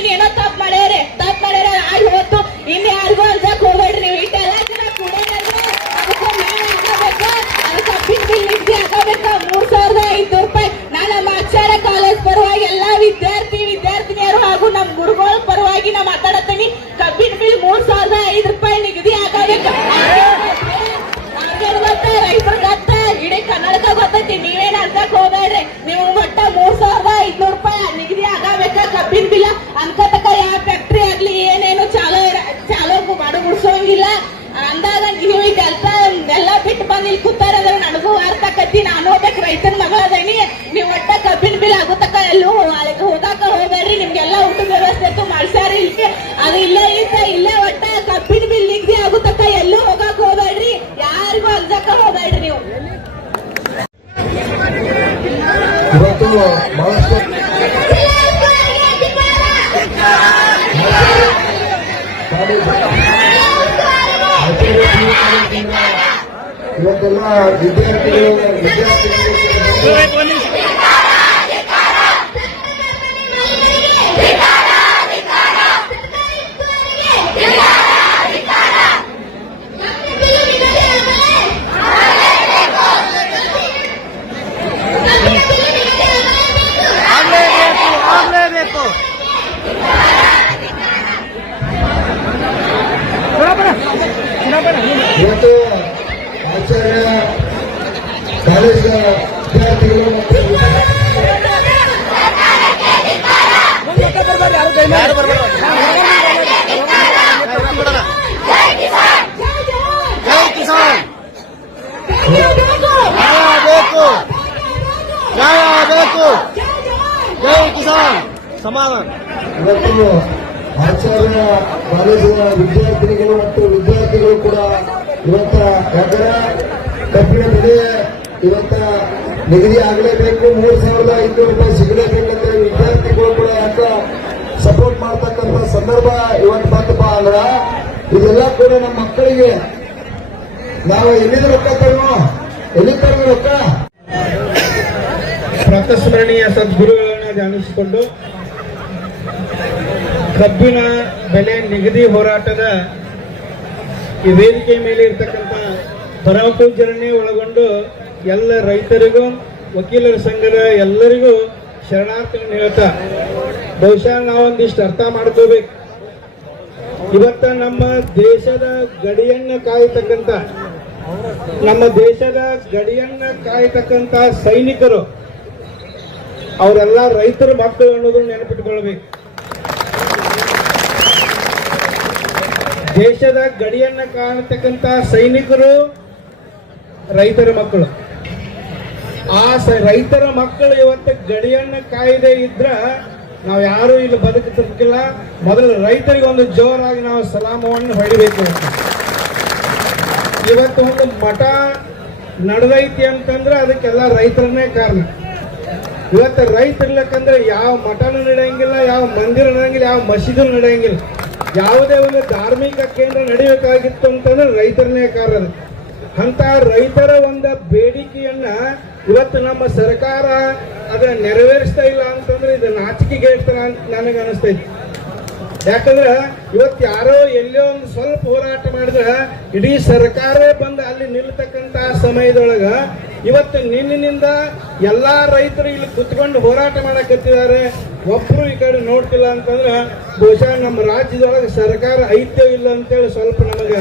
ಇನ್ನೇನೋ ತಪ್ಪು ಮಾಡ್ಯಾರೆ ಆಗಿ ಹೋಗ್ತು. ಇನ್ಯಾರಿಗೂ ಅನ್ಸಕ್ ಹೋಗ್ಬೇಡ್ರಿ ನೀವು. ಇಟ್ಟೆಲ್ಲ ಜನ ಕುಡಿಯೋದಲ್ರಿ, ಅದಕ್ಕೆ ಕಬ್ಬಿನ ಬಿಲ್ ನಿಗದಿ ಆಗಬೇಕ 3500 ರೂಪಾಯಿ. ನಾನು ನಮ್ಮ ಅಕ್ಷರ ಕಾಲೇಜ್ ಪರವಾಗಿ ಎಲ್ಲಾ ವಿದ್ಯಾರ್ಥಿನಿಯರು ಹಾಗೂ ನಮ್ಮ ಗುರುಗಳ ಪರವಾಗಿ ನಾ ಮಾತಾಡತ್ತೀನಿ. ಕಬ್ಬಿನ ಬಿಲ್ 3500 ರೂಪಾಯಿ ನಿಗದಿ ಆಗಬೇಕು. ರೈತರ ಗತ್ತ ಇಡೀ ಕರ್ನಾಟಕ ಗೊತ್ತೈತಿ. ನೀವೇನ್ ಅನ್ಸಕ್ ಹೋಗ್ಬೇಡ್ರಿ. ನೀವು ಒಟ್ಟ 3500 ರೂಪಾಯಿ ನಿಗದಿ ಆಗಬೇಕ ಕಬ್ಬಿನ ಬಿಲ್. ಅನ್ಕತಕ್ಕ ಯಾವ ಫ್ಯಾಕ್ಟ್ರಿ ಆಗ್ಲಿ ಏನೇನು ಚಾಲೋ ಮಾಡು ಮುಡ್ಸೋಂಗಿಲ್ಲ ಅಂದಾಗ ನೀವು ಎಲ್ಲ ಬಿಟ್ಟು ಬಂದು ಇಲ್ಲಿ ಕೂತಾರ ಅಂದ್ರೆ ನನಗೂ ಅರ್ಥಕತ್ತಿ. ನಾನು ಹೋಗ್ಬೇಕು, ರೈತನ ಮಗಳದೀನಿ. ನೀವು ಒಟ್ಟ ಕಬ್ಬಿನ ಬಿಲ್ ಆಗುತ್ತಕ್ಕ ಎಲ್ಲೂ ಹೋಗಾಕ ಹೋಗ್ಬೇಡ್ರಿ. ನಿಮ್ಗೆಲ್ಲ ಊಟದ ವ್ಯವಸ್ಥೆ ಮಾಡ್ಸ್ಯಾರ ಇಲ್ಲಿ. ಅದು ಇಲ್ಲೇ ಒಟ್ಟ ಕಬ್ಬಿನ ಬಿಲ್ ನಿಗದಿ ಆಗುತ್ತಕ್ಕ ಎಲ್ಲೂ ಹೋಗಾಕ ಹೋಗ್ಬೇಡ್ರಿ. ಯಾರಿಗೂ ಅನ್ಸಕ್ಕ ಹೋಗ್ಬೇಡ್ರಿ ನೀವು. ಇವತ್ತು ಬಹಳಷ್ಟು ಇವತ್ತೆಲ್ಲ ವಿದ್ಯಾರ್ಥಿಗಳು ಇವತ್ತು ಆಚಾರ್ಯ ಕಾಲೇಜ್ ವಿದ್ಯಾರ್ಥಿಗಳು ಮತ್ತು ಇವತ್ತು ಆಚಾರ್ಯ ಕಾಲೇಜಿನ ವಿದ್ಯಾರ್ಥಿನಿಗಳು ಮತ್ತು ವಿದ್ಯಾರ್ಥಿಗಳು ಕೂಡ ಇವತ್ತ ಯಾಕಂದ್ರೆ ಕಬ್ಬಿನ ಬೆಲೆ ಇವತ್ತ ನಿಗದಿ ಆಗಲೇಬೇಕು, 3500 ರೂಪಾಯಿ ಸಿಗಲೇಬೇಕಂತ ವಿದ್ಯಾರ್ಥಿಗಳು ಕೂಡ ಯಾಕ ಸಪೋರ್ಟ್ ಮಾಡ್ತಕ್ಕಂಥ ಸಂದರ್ಭ ಇವತ್ತು ಬಂತಪ್ಪ ಅಂದ್ರ ಇದೆಲ್ಲ ಕೂಡ ನಮ್ಮ ಮಕ್ಕಳಿಗೆ ನಾವು ಎಲ್ಲಿಂದ ರೊಕ್ಕ ತರೋಣ, ಎಲ್ಲಿ ತರೋಣ ರೊಕ್ಕ. ಪ್ರಾತಸ್ಮರಣೀಯ ಸದ್ಗುರುಗಳನ್ನ ಧ್ಯಾನಿಸಿಕೊಂಡು ಕಬ್ಬಿನ ಬೆಲೆ ನಿಗದಿ ಹೋರಾಟದ ಈ ವೇದಿಕೆ ಮೇಲೆ ಇರ್ತಕ್ಕಂಥ ಪರಮಪೂಜ್ಯರನ್ನೇ ಒಳಗೊಂಡು ಎಲ್ಲ ರೈತರಿಗೂ ವಕೀಲರ ಸಂಘದ ಎಲ್ಲರಿಗೂ ಶರಣಾರ್ಥಿಗಳನ್ನು ಹೇಳ್ತಾ, ಬಹುಶಃ ನಾವೊಂದಿಷ್ಟು ಅರ್ಥ ಮಾಡ್ಕೋಬೇಕು. ಇವತ್ತ ನಮ್ಮ ದೇಶದ ಗಡಿಯನ್ನ ಕಾಯ್ತಕ್ಕಂಥ ಸೈನಿಕರು ಅವರೆಲ್ಲ ರೈತರ ಮಕ್ಕಳು ಅನ್ನೋದು ನೆನಪಿಟ್ಕೊಳ್ಬೇಕು. ದೇಶದ ಗಡಿಯನ್ನ ಕಾಣತಕ್ಕಂತ ಸೈನಿಕರು ರೈತರ ಮಕ್ಕಳು. ಆ ರೈತರ ಮಕ್ಕಳು ಇವತ್ತು ಗಡಿಯನ್ನ ಕಾಯ್ದೆ ಇದ್ರ ನಾವು ಯಾರು ಇಲ್ಲಿ ಬದುಕುತ್ತಿರ್ಕಿಲ್ಲ. ಮೊದಲು ರೈತರಿಗೆ ಒಂದು ಜೋರಾಗಿ ನಾವು ಸಲಾಮವನ್ನು ಹೊಡಿಬೇಕು. ಇವತ್ತು ಒಂದು ಮಠ ನಡೆದೈತಿ ಅಂತಂದ್ರೆ ಅದಕ್ಕೆಲ್ಲ ರೈತರನ್ನೇ ಕಾರಣ. ಇವತ್ತು ರೈತರಿರ್ಲಕ್ಕಂದ್ರೆ ಯಾವ ಮಠನೂ ನಡೆಯಂಗಿಲ್ಲ, ಯಾವ ಮಂದಿರ ನಡೆಯಂಗಿಲ್ಲ, ಯಾವ ಮಸೀದಿ ನಡೆಯಂಗಿಲ್ಲ. ಯಾವುದೇ ಒಂದು ಧಾರ್ಮಿಕ ಕೇಂದ್ರ ನಡೆಯಬೇಕಾಗಿತ್ತು ಅಂತಂದ್ರೆ ರೈತರನ್ನೇ ಕಾರಣ. ಅಂತ ರೈತರ ಒಂದು ಬೇಡಿಕೆಯನ್ನ ಇವತ್ತು ನಮ್ಮ ಸರ್ಕಾರ ಅದನ್ನ ನೆರವೇರಿಸ್ತಾ ಇಲ್ಲ ಅಂತಂದ್ರೆ ಇದು ನಾಚಿಕೆಗೇಡ್ತಾರ ಅಂತ ನನಗೆ ಅನಿಸ್ತೈತಿ. ಯಾಕಂದ್ರೆ ಇವತ್ತು ಯಾರೋ ಎಲ್ಲೋ ಒಂದು ಸ್ವಲ್ಪ ಹೋರಾಟ ಮಾಡಿದ್ರೆ ಇಡೀ ಸರ್ಕಾರವೇ ಬಂದು ಅಲ್ಲಿ ನಿಲ್ತಕ್ಕಂತ ಸಮಯದೊಳಗ ಇವತ್ತು ನಿನ್ನಿನಿಂದ ಎಲ್ಲಾ ರೈತರು ಇಲ್ಲಿ ಕುತ್ಕೊಂಡು ಹೋರಾಟ ಮಾಡಕತ್ತಿದ್ದಾರೆ. ಒಬ್ರು ಈ ಕಡೆ ನೋಡ್ತಿಲ್ಲ ಅಂತಂದ್ರೆ ಬಹುಶಃ ನಮ್ಮ ರಾಜ್ಯದೊಳಗೆ ಸರ್ಕಾರ ಐತ್ಯ ಇಲ್ಲ ಅಂತೇಳಿ ಸ್ವಲ್ಪ ನಮಗೆ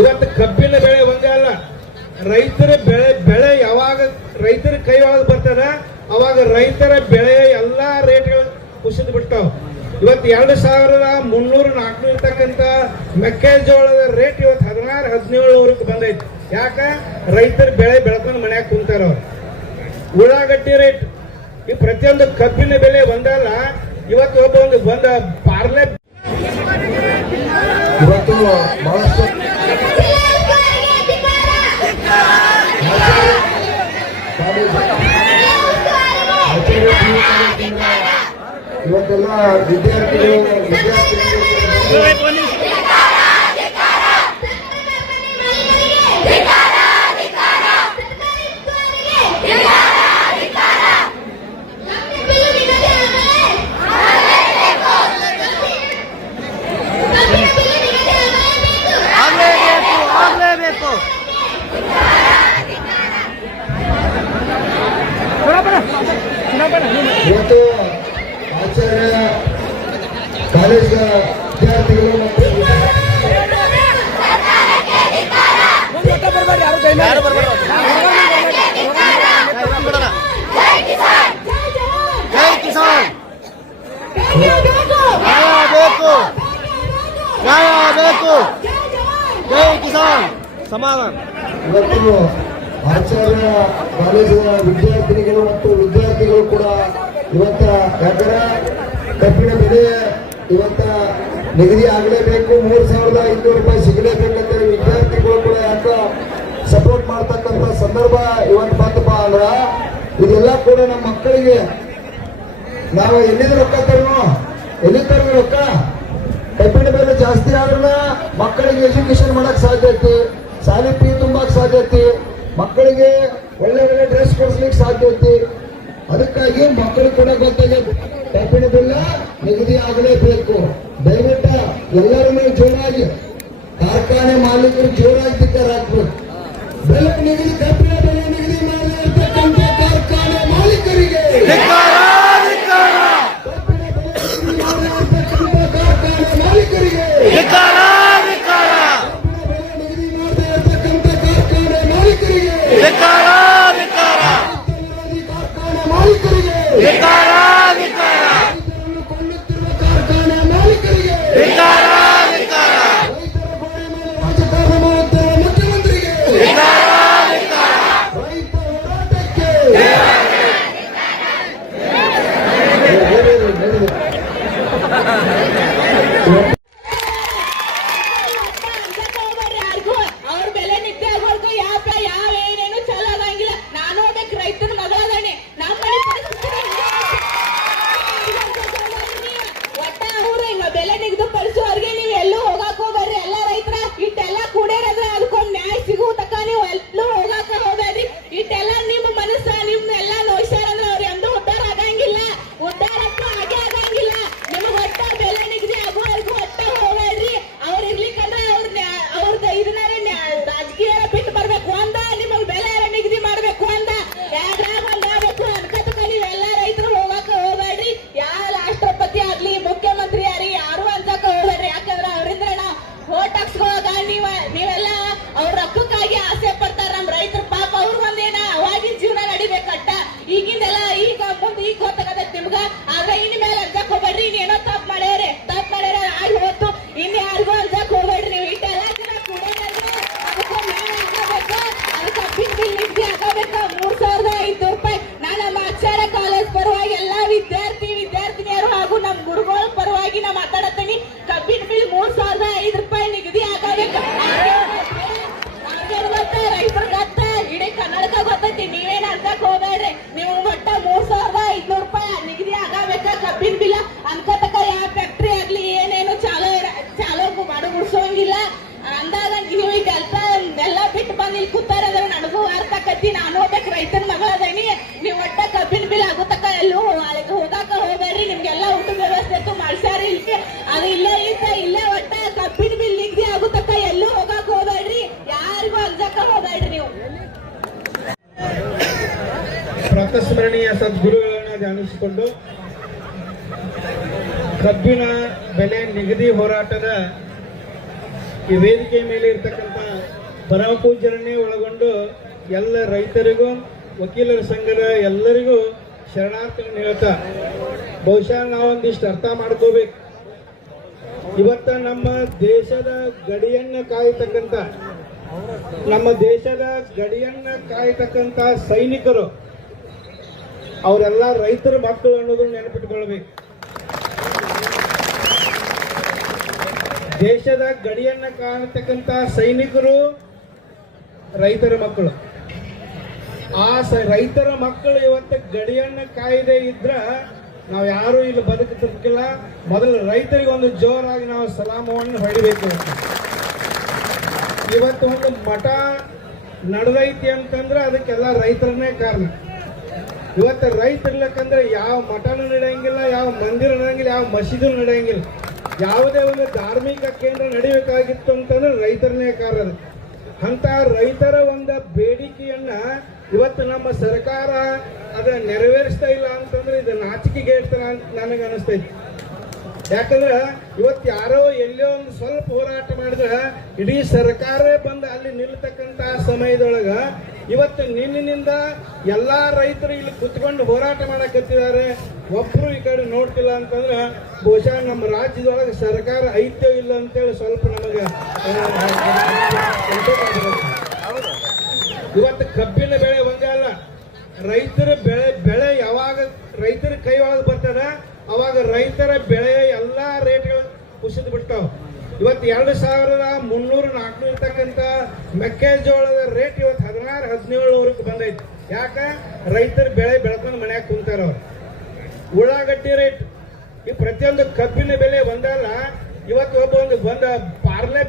ಇವತ್ತು ಕಬ್ಬಿನ ಬೆಳೆ ಒಂದೇ ಅಲ್ಲ, ರೈತರ ಬೆಳೆ ಯಾವಾಗ ರೈತರ ಕೈ ಒಳಗೆ ಬರ್ತದ ಅವಾಗ ರೈತರ ಬೆಳೆಯ ಎಲ್ಲಾ ರೇಟ್ಗಳು ಕುಸಿದು ಬಿಡ್ತಾವ. ಇವತ್ತು 2300-400 ಇರ್ತಕ್ಕಂಥ ಮೆಕ್ಕೆಜೋಳದ ರೇಟ್ ಇವತ್ತು 16-17 ಬಂದೈತಿ. ಯಾಕ? ರೈತರ ಬೆಳೆ ಬೆಳ್ಕೊಂಡು ಮನ್ಯಾಗ ಕುಂತಾರ. ಅವ್ರು ಉಳ್ಳಾಗಡ್ಡಿ ರೇಟ್ ಈ ಪ್ರತಿಯೊಂದು ಕಬ್ಬಿನ ಬೆಲೆ ಒಂದಲ್ಲ. ಇವತ್ತು ಒಂದು ಪಾರ್ಲೆ ಇವತ್ತು ಬಹಳಷ್ಟು ಇವತ್ತೆಲ್ಲ ವಿದ್ಯಾರ್ಥಿಗಳು ಇವತ್ತು ಆಚಾರ್ಯ ಕಾಲೇಜ್ ವಿದ್ಯಾರ್ಥಿಗಳು ಮತ್ತು ಜೈ ಕಿಸಾನ್ ನ್ಯಾಯ ಬೇಕು ನ್ಯಾಯ ಬೇಕು ಜೈ ಕಿಸಾನ್ ಸಮಾಧಾನ. ಇವತ್ತು ಆಚಾರ್ಯ ಕಾಲೇಜಿನ ವಿದ್ಯಾರ್ಥಿನಿಗಳು ಮತ್ತು ವಿದ್ಯಾರ್ಥಿಗಳು ಕೂಡ ಇವತ್ತ ಯಾಕಂದ್ರೆ ಕಬ್ಬಿಣ ಬೆಲೆ ಇವತ್ತ ನಿಗದಿ ಆಗಲೇಬೇಕು, 3,500 ರೂಪಾಯಿ ಸಿಗಲೇಬೇಕಂತೇಳಿ ವಿದ್ಯಾರ್ಥಿಗಳು ಕೂಡ ಯಾಕ ಸಪೋರ್ಟ್ ಮಾಡ್ತಕ್ಕಂಥ ಸಂದರ್ಭ ಇವತ್ತು ಬಂತಪ್ಪ ಅಂದ್ರ ಇದೆಲ್ಲ ಕೂಡ ನಮ್ಮ ಮಕ್ಕಳಿಗೆ ನಾವು ಎಲ್ಲಿಂದ ರೊಕ್ಕ ತರೋಣ, ಎಲ್ಲಿ ತರೋದು ರೊಕ್ಕ? ಕಬ್ಬಿಣ ಬೆಲೆ ಜಾಸ್ತಿ ಆದ್ರೆ ಮಕ್ಕಳಿಗೆ ಎಜುಕೇಶನ್ ಮಾಡಕ್ ಸಾಧ್ಯ ಐತಿ, ಶಾಲೆ ಫೀ ತುಂಬಾಕ್ ಸಾಧ್ಯ ಐತಿ, ಮಕ್ಕಳಿಗೆ ಒಳ್ಳೆ ಒಳ್ಳೆ ಡ್ರೆಸ್ ಕೊಡಿಸ್ಲಿಕ್ಕೆ ಸಾಧ್ಯ ಐತಿ. ಅದಕ್ಕಾಗಿ ಮಕ್ಕಳು ಕೂಡ ಗೊತ್ತಾಗಬೇಕು ಕಬ್ಬಿಣ ಬೆಲ್ಲ ನಿಗದಿ ಆಗಲೇಬೇಕು. ದಯವಿಟ್ಟು ಎಲ್ಲರೂ ಜೋರಾಗಿ ಕಾರ್ಖಾನೆ ಮಾಲೀಕರು ಜೋರಾಗಿ ಧಿಕ್ಕಾರ ಹಾಕ್ಬೇಕು. ಬೆಲೆ ನಿಗದಿ ಕಬ್ಬಿಣ ಬೆಲೆ ನಿಗದಿ ಮಾಡಿರ್ತಕ್ಕಂಥ ಕಾರ್ಖಾನೆ ಮಾಲೀಕರಿಗೆ ಕಬ್ಬಿಣ ಬೆಲೆ ನಿಗದಿ ಮಾಡಿರ್ತಕ್ಕಂಥ ಕಾರ್ಖಾನೆ ಮಾಲೀಕರಿಗೆ ಕಬ್ಬಿಣ ಬೆಲೆ ನಿಗದಿ ಮಾಡದೇ ಇರತಕ್ಕಂಥ ಕಾರ್ಖಾನೆ ಮಾಲೀಕರಿಗೆ ವಿರೋಧಿ ಕಾರ್ಖಾನೆ ಮಾಲೀಕರಿಗೆ ರೈತರನ್ನು ಕೊಳ್ಳುತ್ತಿರುವ ಕಾರ್ಖಾನೆ ಮಾಲೀಕರಿಗೆ ರೈತರ ಗೋಡೆ ಮೇಲೆ ರಾಜಕಾರಣ ಮಾಡುತ್ತಿರುವ ಮುಖ್ಯಮಂತ್ರಿಗೆ ರೈತ ಹೋರಾಟಕ್ಕೆ ಅವ್ರ ಬೆಲೆ ನಿತ್ಯ ಆಗೋರ್ಗು ಯಾವ ಏನೇನು ಚಲೋ ಆಗಂಗಿಲ್ಲ. ನಾನು ಒಬ್ಬ ರೈತನ ಮಗಳದಾನೆ, ನಮ್ಮ ಮನೆ ಪರಿಸ್ಥಿತಿ ಒಟ್ಟ ಅವ್ರು ಹಿಂಗ ಬೆಲೆ ನಿಗದಿ ಪಡಿಸುವವ್ರಿಗೆ ನೀವು ಎಲ್ಲೂ ಹೋಗಾಕ ಹೋಗ್ಬೇಡ್ರಿ. ಎಲ್ಲ ರೈತರ ಇಟ್ಟೆಲ್ಲ ಕೂಡೇರದ್ರೆ ಅದಕ್ಕೊಂದು ನ್ಯಾಯ ಸಿಗು ತಕ್ಕ ನೀವು ಎಲ್ಲೂ ಹೋಗಾಕ ಹೋಗ್ಬೇಡ್ರಿ. ಇಟ್ಟೆಲ್ಲ ನಿಮ್ಮ ಮನಸ್ಸ ನಿಮ್ನೆಲ್ಲ ನೋಯ್ಸಾರ ಅಂದ್ರೆ ಅವ್ರು ಎಂದೂ ಉದ್ಧಾರ ಆಗಂಗಿಲ್ಲ, ಉದ್ಧಾರಕ್ಕೂ ಆಗೇ ಆಗಂಗಿಲ್ಲ. ನಿಮ್ಗೆ ಒಟ್ಟ ಬೆಲೆ ನಿಗದಿ ಆಗುವವರೆಗೂ ಒಟ್ಟ ಹೋಗ್ಬೇಡ್ರಿ. ಅವ್ರು ಇರ್ಲಿಕ್ಕಂದ್ರೆ ಅವ್ರದ್ದು ಇದನ್ನ ರಾಜಕೀಯ ಬಿಟ್ಟು ಬರ್ಬೇಕು ಅಂದ, ನಿಮಗ್ ಬೆಲೆ ನಿಗದಿ ಮಾಡ್ಬೇಕು ಅಂದ, ಯಾವ್ದ್ರಾಗ ಒಂದ್ ಆಗ್ಬೇಕು ಅನ್ಕತಕ ನೀವೆಲ್ಲ ರೈತರು ಹೋಗಾಕ ಹೋಗ್ಬೇಡ್ರಿ. ಯಾವ ರಾಷ್ಟ್ರಪತಿ ಆಗ್ಲಿ ಮುಖ್ಯಮಂತ್ರಿ ಯಾರಿ ಯಾರು ಅನ್ಸಕ ಹೋಗ್ಬೇಡ್ರಿ. ಯಾಕಂದ್ರೆ ಅವರಿಂದ ನಾವು ವೋಟ್ ಹಾಕ್ಸ್ಕೊಳಗ ನೀವೆಲ್ಲ ಅವ್ರ ರೊಕ್ಕಕ್ಕಾಗಿ ಆಸೆ ಪಡ್ತಾರ. ನಮ್ ರೈತರ ಪಾಪ ಅವ್ರ ಒಂದೇನ ಅವಾಗಿನ ಜೀವನ ನಡಿಬೇಕಟ್ಟ. ಈಗಿಂದೆಲ್ಲ ಈಗ ಮುಂದೆ ಈಗ ಗೊತ್ತಾಗತೈತಿ ನಿಮ್ಗ. ಆದ್ರೆ ಇನ್ ಮೇಲೆ ಅನ್ಸಕ್ ಹೋಗ್ಬೇಡ್ರಿ. ಇನ್ನೇನೋ ತಪ್ಪು ಮಾಡ್ಯಾರ ಆಗಿ ಹೋತು, ಇನ್ ಯಾರಿಗೂ ಅನ್ಸಕ್ ಹೋಗ್ಬೇಡ್ರಿ. ನೀವು ಇಟ್ಟೆಲ್ಲ ಜನ ಕೂಡ ಅದಕ್ಕೆ ನ್ಯಾಯ ಆಗಬೇಕು. ಅದಕ್ಕೆ ಕಬ್ಬಿನ ಬಿಲ್ ನಿಗದಿ ಆಗಬೇಕು 3,500 ರೂಪಾಯಿ. ನಾನು ನಮ್ಮ ಆಚಾರ್ಯ ಕಾಲೇಜ್ ಪರವಾಗಿ ಎಲ್ಲಾ ವಿದ್ಯಾರ್ಥಿನಿಯರು ಹಾಗೂ ನಮ್ಮ ಗುರುಗಳ ಪರವಾಗಿ ನಾ ಮಾತಾಡತ್ತೀನಿ. ಕಬ್ಬಿನ ಬಿಲ್ 3,500 ರೂಪಾಯಿ ನಿಗದಿ ಆಗಬೇಕು. ರೈತರ ಗತ್ತ ಇಡೀ ಕರ್ನಾಟಕ ಗೊತ್ತೈತಿ. ನೀವೇನ್ ಅನ್ಸಕ್ ಹೋಗ್ಬೇಡ್ರಿ. ನೀವು ಒಟ್ಟ 3,500 ರೂಪಾಯಿ ನಿಗದಿ ಆಗಬೇಕ ಕಬ್ಬಿನ ಬಿಲ್. ಅನ್ಕತಕ ಯಾವ ಫ್ಯಾಕ್ಟ್ರಿ ಆಗ್ಲಿ ಏನೇನು ಚಾಲೋ ಮಾಡು ಮುಡ್ಸೋಂಗಿಲ್ಲ ಅಂದಾಗ ನೀವು ಈಗ ಎಲ್ಲ ಬಿಟ್ಟು ಬಂದು ಇಲ್ಲಿ ಕೂತಾರ ಅಂದ್ರೆ ನನಗೂ ಅರ್ಥ ಆಕತಿ. ನಾನು ಹೋಗ್ಬೇಕು ರೈತನ ಮಗಳದೇನಿ. ನೀವು ಒಟ್ಟ ಕಬ್ಬಿನ ಬಿಲ್ ಆಗುತ್ತಕ ಎಲ್ಲೂ ಹೋಗಾಕ ಹೋಗ್ಬೇಡ್ರಿ. ನಿಮ್ಗೆಲ್ಲ ಊಟದ ವ್ಯವಸ್ಥೆ ಮಾಡ್ಸ್ಯಾರ ಇಲ್ಲಿ, ಅದು ಇಲ್ಲೇ ಒಟ್ಟ ಕಬ್ಬಿನ ಬಿಲ್ ನಿಗದಿ ಆಗುತ್ತಕ ಎಲ್ಲೂ ಹೋಗಾಕ ಹೋಗ್ಬೇಡ್ರಿ. ಯಾರಿಗೂ ಅನ್ಸಕ ಹೋಗ್ಬೇಡ್ರಿ. ನೀವು ಪ್ರಾತಸ್ಮರಣೀಯ ಸದ್ಗುರುಗಳನ್ನ ಧ್ಯಾನಿಸಿಕೊಂಡು ಕಬ್ಬಿನ ಬೆಲೆ ನಿಗದಿ ಹೋರಾಟದ ಈ ವೇದಿಕೆ ಮೇಲೆ ಇರ್ತಕ್ಕಂಥ ಪರಮ ಪೂಜ್ಯರನ್ನೇ ಒಳಗೊಂಡು ಎಲ್ಲ ರೈತರಿಗೂ ವಕೀಲರ ಸಂಘದ ಎಲ್ಲರಿಗೂ ಶರಣಾರ್ಥಿಗಳನ್ನು ಹೇಳ್ತಾ, ಬಹುಶಃ ನಾವೊಂದಿಷ್ಟು ಅರ್ಥ ಮಾಡ್ಕೋಬೇಕು. ಇವತ್ತ ನಮ್ಮ ದೇಶದ ಗಡಿಯನ್ನ ಕಾಯ್ತಕ್ಕಂಥ ಸೈನಿಕರು ಅವರೆಲ್ಲ ರೈತರ ಮಕ್ಕಳು ಅನ್ನೋದನ್ನ ನೆನಪಿಟ್ಕೊಳ್ಬೇಕು. ದೇಶದ ಗಡಿಯನ್ನ ಕಾಯತಕ್ಕಂಥ ಸೈನಿಕರು ರೈತರ ಮಕ್ಕಳು. ಆ ರೈತರ ಮಕ್ಕಳು ಇವತ್ತು ಗಡಿಯನ್ನ ಕಾಯದೆ ಇದ್ರ ನಾವು ಯಾರು ಇಲ್ಲಿ ಬದುಕುತ್ತಿರ್ಕಿಲ್ಲ. ಮೊದಲು ರೈತರಿಗೆ ಒಂದು ಜೋರಾಗಿ ನಾವು ಸಲಾಮವನ್ನು ಹೊಡಿಬೇಕು. ಇವತ್ತು ಒಂದು ಮಠ ನಡೆದೈತಿ ಅಂತಂದ್ರೆ ಅದಕ್ಕೆಲ್ಲ ರೈತರನ್ನೇ ಕಾರಣ. ಇವತ್ತು ರೈತರಿರ್ಲಕ್ಕಂದ್ರೆ ಯಾವ ಮಠನೂ ನಡೆಯಂಗಿಲ್ಲ, ಯಾವ ಮಂದಿರ ನಡೆಯಂಗಿಲ್ಲ, ಯಾವ ಮಸೀದಿ ನಡೆಯಂಗಿಲ್ಲ. ಯಾವುದೇ ಒಂದು ಧಾರ್ಮಿಕ ಕೇಂದ್ರ ನಡಿಬೇಕಾಗಿತ್ತು ಅಂತಂದ್ರೆ ರೈತರನ್ನೇ ಕಾರಣ. ಅಂತ ರೈತರ ಒಂದು ಬೇಡಿಕೆಯನ್ನ ಇವತ್ತು ನಮ್ಮ ಸರ್ಕಾರ ಅದ ನೆರವೇರಿಸ್ತಾ ಇಲ್ಲ ಅಂತಂದ್ರೆ ಇದು ನಾಚಿಕೆಗೆ ಇರ್ತಾನ ಅಂತ ನನಗೆ ಅನಿಸ್ತೈತಿ. ಯಾಕಂದ್ರೆ ಇವತ್ತು ಯಾರೋ ಎಲ್ಲೋ ಒಂದು ಸ್ವಲ್ಪ ಹೋರಾಟ ಮಾಡಿದ್ರೆ ಇಡೀ ಸರ್ಕಾರವೇ ಬಂದು ಅಲ್ಲಿ ನಿಲ್ತಕ್ಕಂತ ಸಮಯದೊಳಗ ಇವತ್ತು ನಿನ್ನಿನಿಂದ ಎಲ್ಲಾ ರೈತರು ಇಲ್ಲಿ ಕುತ್ಕೊಂಡು ಹೋರಾಟ ಮಾಡಕತ್ತಿದ್ದಾರೆ, ಒಬ್ರು ಈ ಕಡೆ ನೋಡ್ತಿಲ್ಲ ಅಂತಂದ್ರೆ ಬಹುಶಃ ನಮ್ಮ ರಾಜ್ಯದೊಳಗೆ ಸರ್ಕಾರ ಐತ್ಯೋ ಇಲ್ಲ ಅಂತೇಳಿ ಸ್ವಲ್ಪ ನಮಗೆ ಇವತ್ತು ಕಬ್ಬಿನ ಬೆಳೆ ಒಂದೇ ಅಲ್ಲ, ರೈತರ ಬೆಳೆ ಯಾವಾಗ ರೈತರ ಕೈ ಒಳಗೆ ಬರ್ತದ ಅವಾಗ ರೈತರ ಬೆಳೆ ಎಲ್ಲಾ ರೇಟ್ಗಳು ಕುಸಿದು ಬಿಡ್ತಾವ. ಇವತ್ತು 2300-400 ಇರ್ತಕ್ಕಂಥ ಮೆಕ್ಕೆಜೋಳದ ರೇಟ್ ಇವತ್ತು 16-17 ಬಂದೈತಿ. ಯಾಕ? ರೈತರ ಬೆಳೆ ಬೆಳ್ಕೊಂಡು ಮನ್ಯಾಗ ಕುಂತಾರ ಅವ್ರು. ಉಳ್ಳಾಗಡ್ಡಿ ರೇಟ್ ಈ ಪ್ರತಿಯೊಂದು ಕಬ್ಬಿನ ಬೆಲೆ ಒಂದಲ್ಲ, ಇವತ್ತು ಒಬ್ಬ ಒಂದು ಪಾರ್ಲೆ